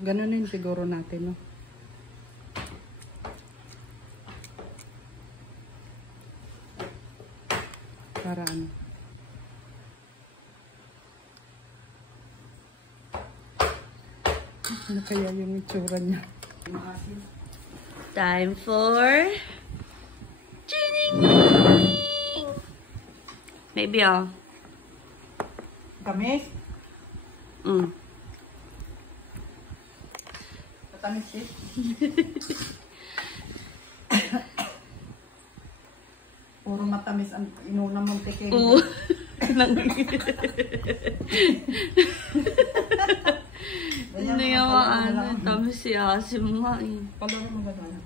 Ganunin siguro natin, no? Para ano? Ano kaya yung itsura niya? Time for chining. Maybe Tamis? Tamis eh. Puro matamis ang inuna mong tequila. Ano yung tamis siya kasi mga eh. Palaro mo gano'n.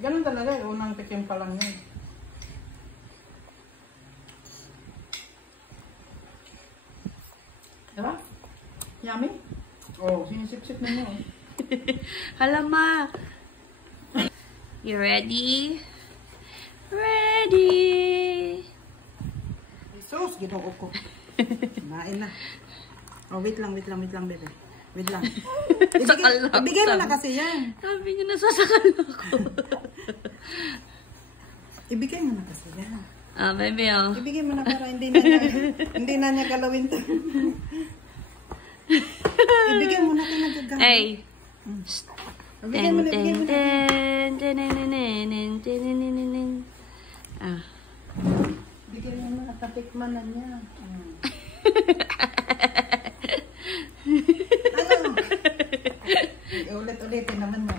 Ganun talaga eh. Unang tikim pa lang yun. Diba? Yummy? Oh, sinisip-sip na niyo. Hala ma. You ready? Ready! Jesus, ginoo ko. Kumain na. Oh, wait lang, bebe. Wait lang. Ibigay mo na kasi yan. Sabi niya, nasasakal ako. Ibigay mo na kasi yan. Baby, Ibigay mo na para hindi na niya galawin to. Ibigay mo na ito na gagamit. Hey! Ibigay mo na. Ibigay mo na, tatikman na niya. Ano? Ulit-ulitin naman mo.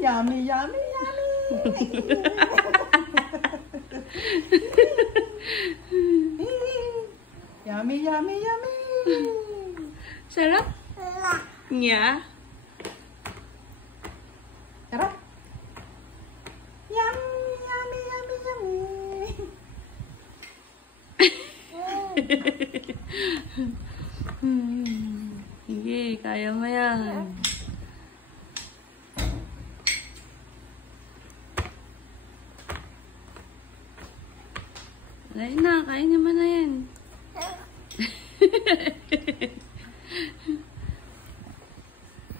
Yummy. Yummy. Sarap? Nya? Sarap? Yummy. Sige, kaya mo yan. Kain na, kain naman na yan.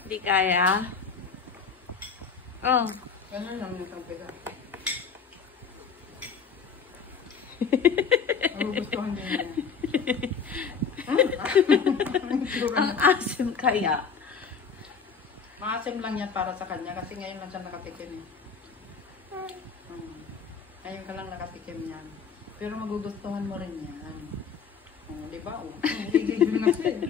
Hindi kaya? Oh. Ganun lang yung pagpila. Ang gustuhan din niya. Ang asim kaya. Maasim lang yan para sa kanya kasi ngayon lang siya nakatikim eh. Ngayon ka lang nakatikim yan. Pero magugustuhan mo rin yan. Di ba? Nagigigil na siya eh.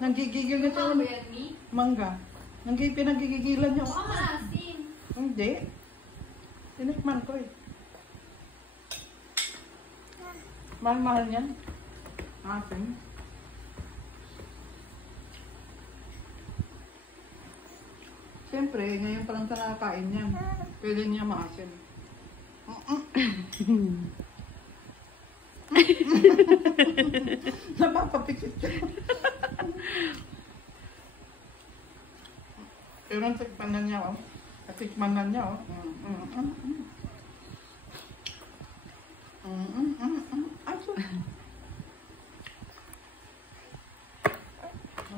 Nagigigil na siya. Mangga. Pinagigigilan niya. Hindi. Tinikman ko eh. Mahal-mahal niyan. Asin. Siyempre, ngayon pa lang sa nakakain niya. Pwede niya maasin. Napapapikit siya. Pero ang tikman na niya, oh. Tikman na niya, oh. Ay, so.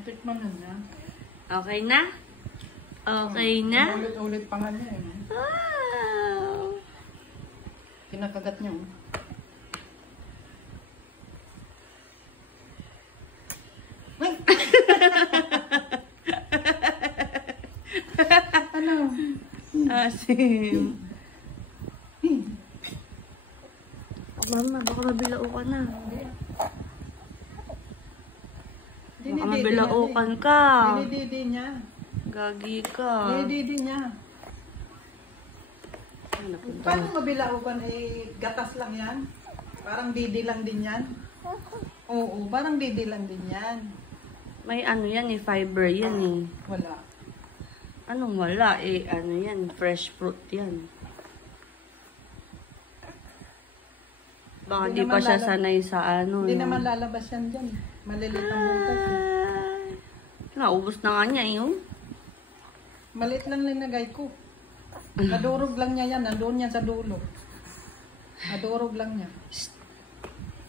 Tikman na niya. Okay na? Okay na? Ulit-ulit pa nga niya, eh. Wow! Kinakagat niya, oh. Ano? Asim. Mama, baka mabilao ka na. Baka mabilaukan ka. Dinididi niya. Gagi ka. Dinididi niya. Paano mabilaukan? Gatas lang yan? Parang didi lang din yan? Oo, parang didi lang din yan. May ano yan eh, fiber yan eh. Wala. Anong wala eh, ano yan, fresh fruit yan. Baka di pa siya sanay sa ano. Hindi naman lalabas yan dyan. Malilit ang butas. Naubos na nga niya yun. Maliit lang linagay ko. Nadurog lang niya yan. Nandun yan sa dulo. Adorog lang niya.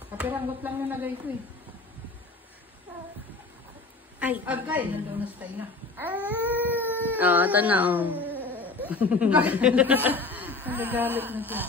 Kapiranggot lang yung nagay ko eh. Ay. Agay, nandoon na stay na. Ito na, oh. Nagagalit na siya.